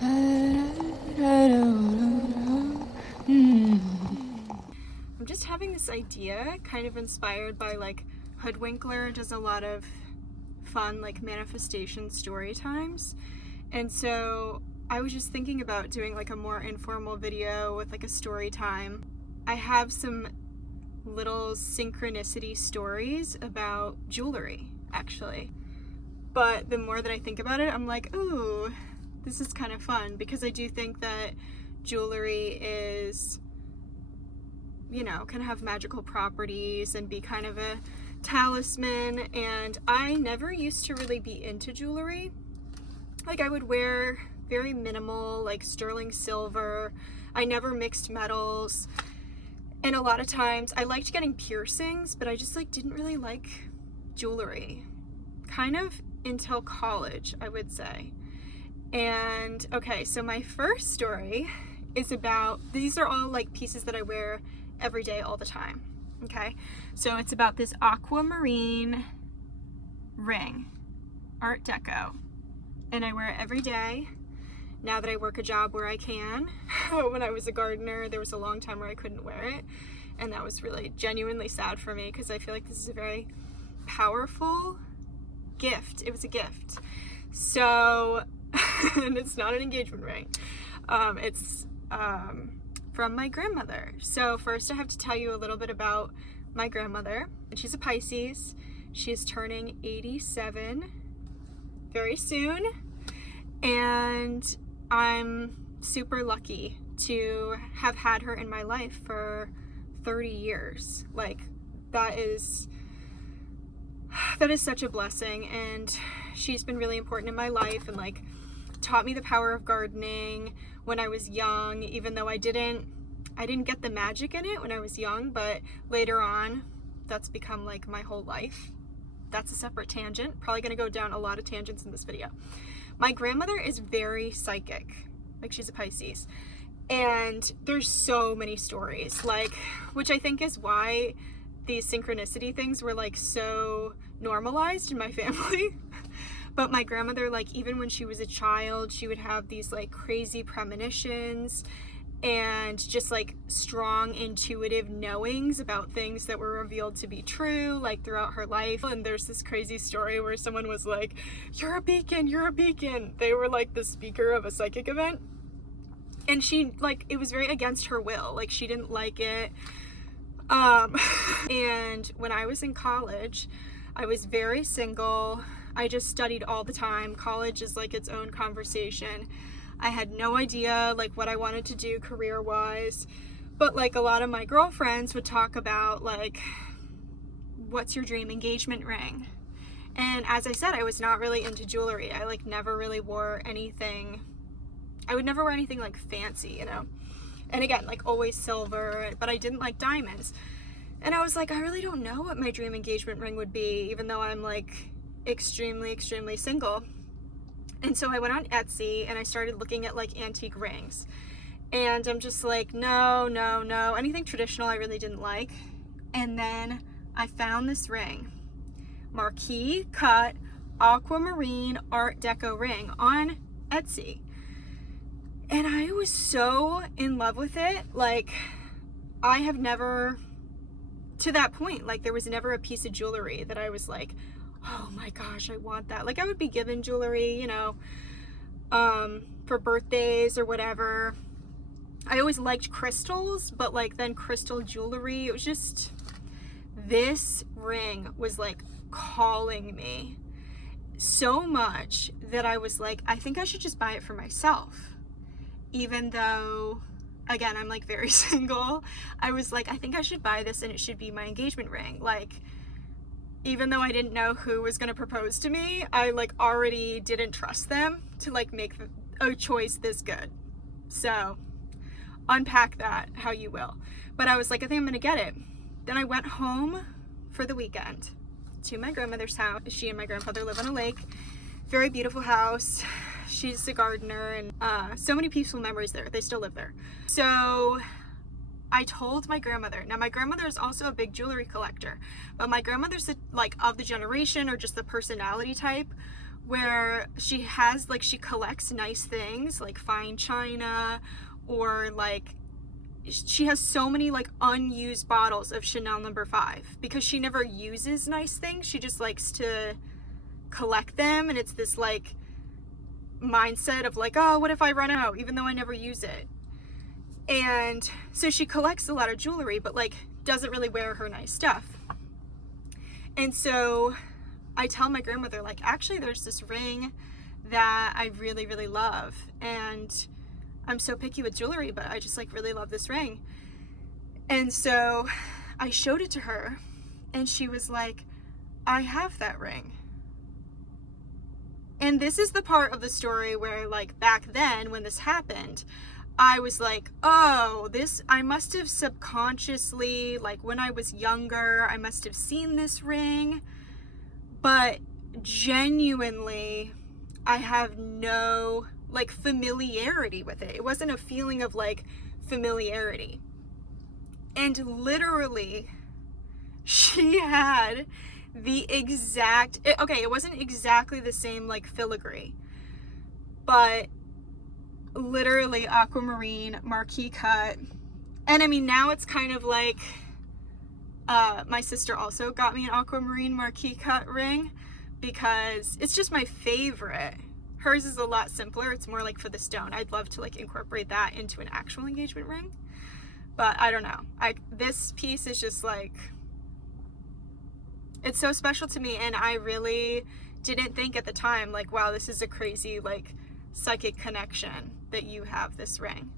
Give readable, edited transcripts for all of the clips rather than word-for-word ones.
I'm just having this idea, kind of inspired by like Hoodwinkler does a lot of fun like manifestation story times. And so I was just thinking about doing like a more informal video with like a story time. I have some little synchronicity stories about jewelry, actually. But the more that I think about it, I'm like, ooh, this is kind of fun, because I do think that jewelry is, you know, can have magical properties and be kind of a talisman. And I never used to really be into jewelry. Like, I would wear very minimal, like sterling silver. I never mixed metals. And a lot of times I liked getting piercings, but I just like didn't really like jewelry. Kind of until college, I would say. And okay, so my first story is about, these are all like pieces that I wear every day all the time. Okay, so it's about this aquamarine ring, Art Deco, and I wear it every day now that I work a job where I can. When I was a gardener, there was a long time where I couldn't wear it, and that was really genuinely sad for me, because I feel like this is a very powerful gift. It was a gift. So and it's not an engagement ring. It's from my grandmother. So first I have to tell you a little bit about my grandmother. She's a Pisces. She is turning 87 very soon, and I'm super lucky to have had her in my life for 30 years. Like, that is such a blessing, and she's been really important in my life, and like taught me the power of gardening when I was young, even though I didn't get the magic in it when I was young, but later on that's become like my whole life. That's a separate tangent. Probably gonna go down a lot of tangents in this video. My grandmother is very psychic. Like, she's a Pisces. And there's so many stories, like, which I think is why these synchronicity things were like so normalized in my family. But my grandmother, like, even when she was a child, she would have these like crazy premonitions and just like strong intuitive knowings about things that were revealed to be true, like, throughout her life. And there's this crazy story where someone was like, "You're a beacon, you're a beacon." They were like the speaker of a psychic event, and she, like, it was very against her will, like she didn't like it. And when I was in college, I was very single. I just studied all the time. College is like its own conversation. I had no idea like what I wanted to do career-wise, but like a lot of my girlfriends would talk about like, what's your dream engagement ring? And as I said, I was not really into jewelry. I like never really wore anything. I would never wear anything like fancy, you know? And again, like always silver, but I didn't like diamonds. And I was like, I really don't know what my dream engagement ring would be, even though I'm like extremely, extremely single. And so I went on Etsy and I started looking at like antique rings. And I'm just like, no, anything traditional I really didn't like. And then I found this ring, marquee cut aquamarine Art Deco ring on Etsy. And I was so in love with it. Like, I have never, to that point, like, there was never a piece of jewelry that I was like, oh my gosh, I want that. Like, I would be given jewelry, you know, for birthdays or whatever. I always liked crystals, but like then crystal jewelry, it was just, this ring was like calling me so much that I was like, I think I should just buy it for myself. Even though, again, I'm like very single, I was like, I think I should buy this and it should be my engagement ring. Like, even though I didn't know who was going to propose to me, I like already didn't trust them to like make a choice this good. So unpack that how you will. But I was like, I think I'm going to get it. Then I went home for the weekend to my grandmother's house. She and my grandfather live on a lake. Very beautiful house. She's a gardener, and so many peaceful memories there. They still live there. So I told my grandmother. Now, my grandmother is also a big jewelry collector, but my grandmother's like of the generation, or just the personality type, where she has, like, she collects nice things, like fine china, or like she has so many like unused bottles of Chanel No. 5 because she never uses nice things. She just likes to collect them, and it's this like mindset of like, oh, what if I run out, even though I never use it. And so she collects a lot of jewelry, but like doesn't really wear her nice stuff. And so I tell my grandmother, like, actually there's this ring that I really, really love, and I'm so picky with jewelry, but I just like really love this ring. And so I showed it to her, and she was like, I have that ring. And this is the part of the story where, like, back then when this happened, I was like, oh, this, I must have subconsciously, like when I was younger, I must have seen this ring, but genuinely, I have no, like, familiarity with it. It wasn't a feeling of, like, familiarity. And literally, she had the exact, okay, it wasn't exactly the same, like, filigree, but literally aquamarine marquee cut. And I mean, now it's kind of like, my sister also got me an aquamarine marquee cut ring because it's just my favorite. Hers is a lot simpler. It's more like for the stone. I'd love to like incorporate that into an actual engagement ring, but I don't know. This piece is just like, it's so special to me, and I really didn't think at the time, like, wow, this is a crazy like psychic connection that you have this ring,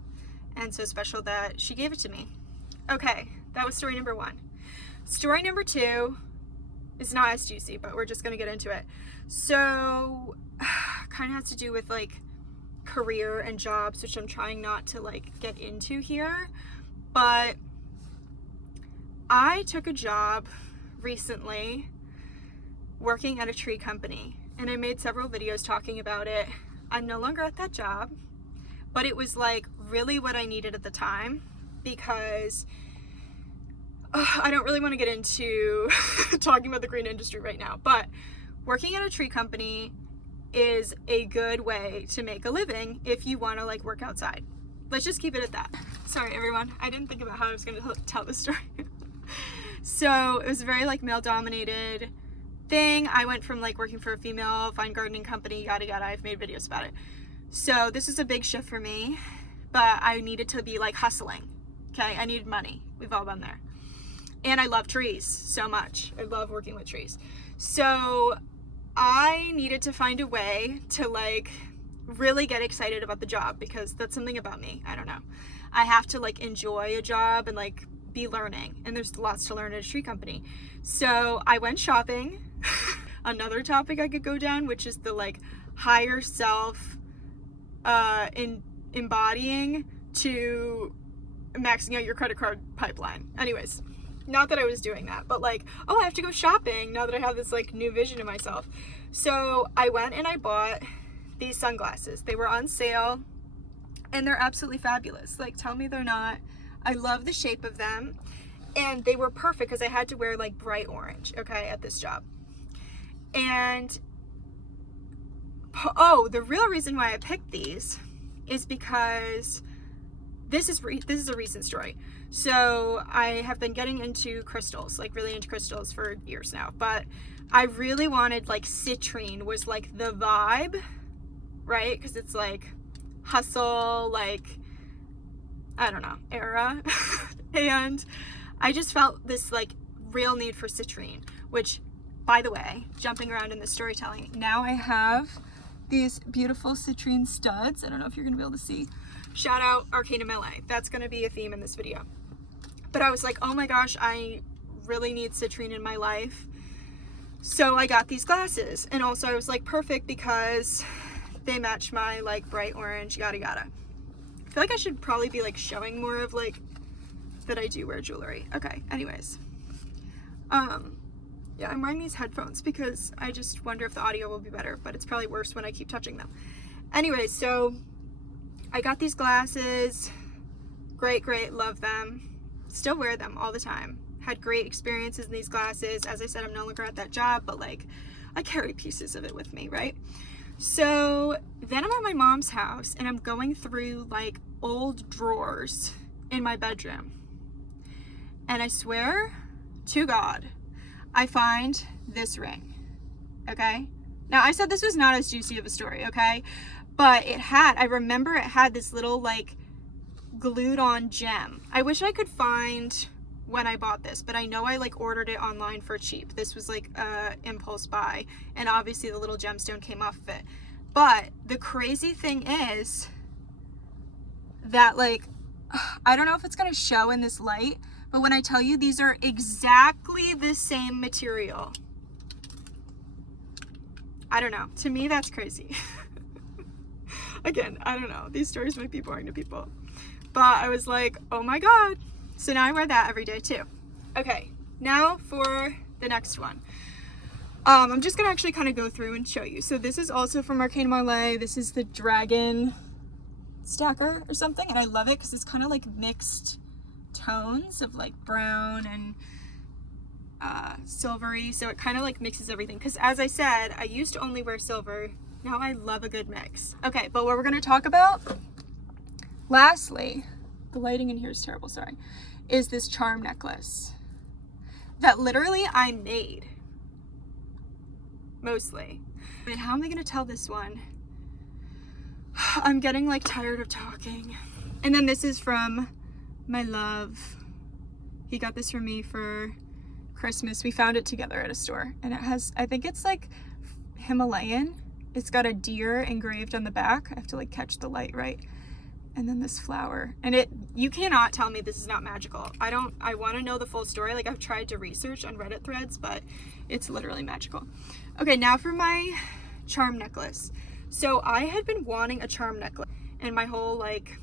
and so special that she gave it to me. Okay, that was story number 1. Story number 2 is not as juicy, but we're just gonna get into it. So kind of has to do with like career and jobs, which I'm trying not to like get into here, but I took a job recently working at a tree company, and I made several videos talking about it. I'm no longer at that job, but it was like really what I needed at the time, because I don't really want to get into talking about the green industry right now, but working at a tree company is a good way to make a living if you want to like work outside. Let's just keep it at that. Sorry everyone, I didn't think about how I was going to tell this story. So it was a very like male dominated thing. I went from like working for a female fine gardening company, yada yada. I've made videos about it. So this was a big shift for me, but I needed to be like hustling. Okay, I needed money. We've all been there. And I love trees so much. I love working with trees. So I needed to find a way to like really get excited about the job, because that's something about me. I don't know. I have to like enjoy a job and like be learning, and there's lots to learn at a tree company. So I went shopping. Another topic I could go down, which is the like higher self embodying to maxing out your credit card pipeline. Anyways, not that I was doing that, but like, oh, I have to go shopping now that I have this like new vision of myself. So I went and I bought these sunglasses. They were on sale, and they're absolutely fabulous. Like, tell me they're not. I love the shape of them, and they were perfect because I had to wear like bright orange, okay, at this job. And oh, the real reason why I picked these is because this is a recent story. So I have been getting into crystals, like really into crystals for years now, but I really wanted like citrine was like the vibe, right? Because it's like hustle, like, I don't know, era. And I just felt this like real need for citrine, which, by the way, jumping around in the storytelling, now I have these beautiful citrine studs. I don't know if you're gonna be able to see. Shout out Arcanum LA. That's gonna be a theme in this video. But I was like, oh my gosh, I really need citrine in my life. So I got these glasses, and also I was like, perfect, because they match my like bright orange, yada yada. I feel like I should probably be like showing more of like that I do wear jewelry. Okay, anyways. Yeah, I'm wearing these headphones because I just wonder if the audio will be better, but it's probably worse when I keep touching them. Anyways, so I got these glasses. Great, love them. Still wear them all the time. Had great experiences in these glasses. As I said, I'm no longer at that job, but like I carry pieces of it with me, right? So then I'm at my mom's house and I'm going through like old drawers in my bedroom. And I swear to God, I find this ring, okay? Now I said this was not as juicy of a story, okay? But I remember it had this little like glued on gem. I wish I could find when I bought this, but I know I like ordered it online for cheap. This was like a impulse buy, and obviously the little gemstone came off of it. But the crazy thing is that like, I don't know if it's gonna show in this light, but when I tell you these are exactly the same material, I don't know, to me that's crazy. Again, I don't know, these stories might be boring to people, but I was like, oh my God. So now I wear that every day too. Okay, now for the next one. I'm just gonna actually kind of go through and show you. So this is also from Arcane Marley. This is the dragon stacker or something, and I love it because it's kind of like mixed tones of like brown and silvery, so it kind of like mixes everything, because as I said, I used to only wear silver. Now I love a good mix. Okay, but what we're going to talk about lastly, the lighting in here is terrible, sorry, is this charm necklace that literally I made, mostly. And how am I going to tell this one? I'm getting like tired of talking. And then this is from my love. He got this for me for Christmas. We found it together at a store, and it has, I think it's like Himalayan. It's got a deer engraved on the back. I have to like catch the light right. And then this flower, and you cannot tell me this is not magical. I want to know the full story. Like, I've tried to research on Reddit threads, but it's literally magical. Okay, now for my charm necklace. So I had been wanting a charm necklace, and my whole like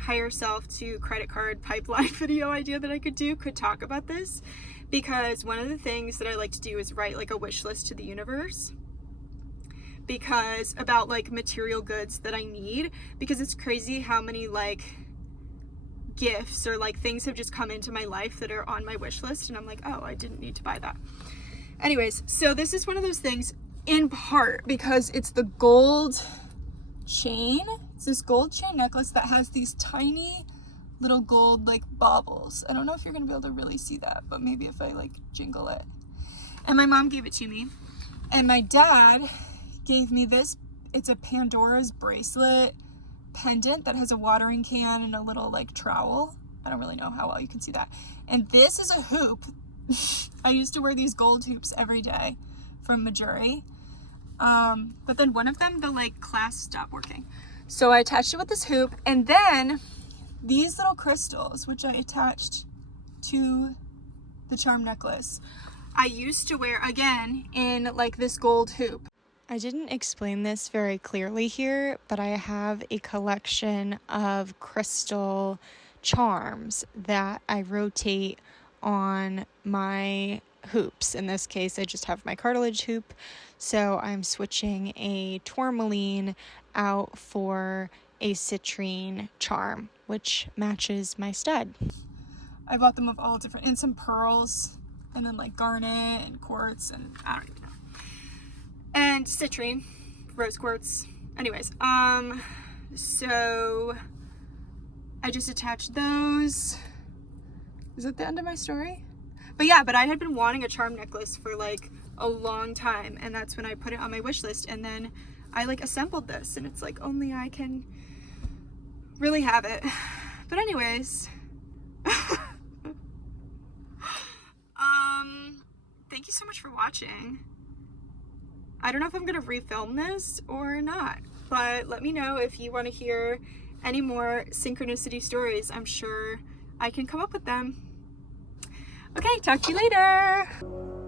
higher self to credit card pipeline video idea that I could do could talk about this, because one of the things that I like to do is write like a wish list to the universe, because about like material goods that I need, because it's crazy how many like gifts or like things have just come into my life that are on my wish list, and I'm like, oh, I didn't need to buy that. Anyways, so this is one of those things, in part because it's the gold chain. It's this gold chain necklace that has these tiny little gold like baubles. I don't know if you're gonna be able to really see that, but maybe if I like jingle it. And my mom gave it to me, and my dad gave me this. It's a Pandora's bracelet pendant that has a watering can and a little like trowel. I don't really know how well you can see that. And this is a hoop. I used to wear these gold hoops every day from Majuri. But then one of them, the like clasp stopped working. So I attached it with this hoop, and then these little crystals, which I attached to the charm necklace, I used to wear again in like this gold hoop. I didn't explain this very clearly here, but I have a collection of crystal charms that I rotate on my hoops. In this case, I just have my cartilage hoop, so I'm switching a tourmaline out for a citrine charm, which matches my stud. I bought them of all different, and some pearls, and then like garnet and quartz, and I don't even know. And citrine, rose quartz. Anyways, so I just attached those. Is that the end of my story? But yeah, but I had been wanting a charm necklace for like a long time, and that's when I put it on my wish list, and then I like assembled this, and it's like only I can really have it. But anyways, thank you so much for watching. I don't know if I'm gonna refilm this or not, but let me know if you want to hear any more synchronicity stories. I'm sure I can come up with them. Okay, talk to you later.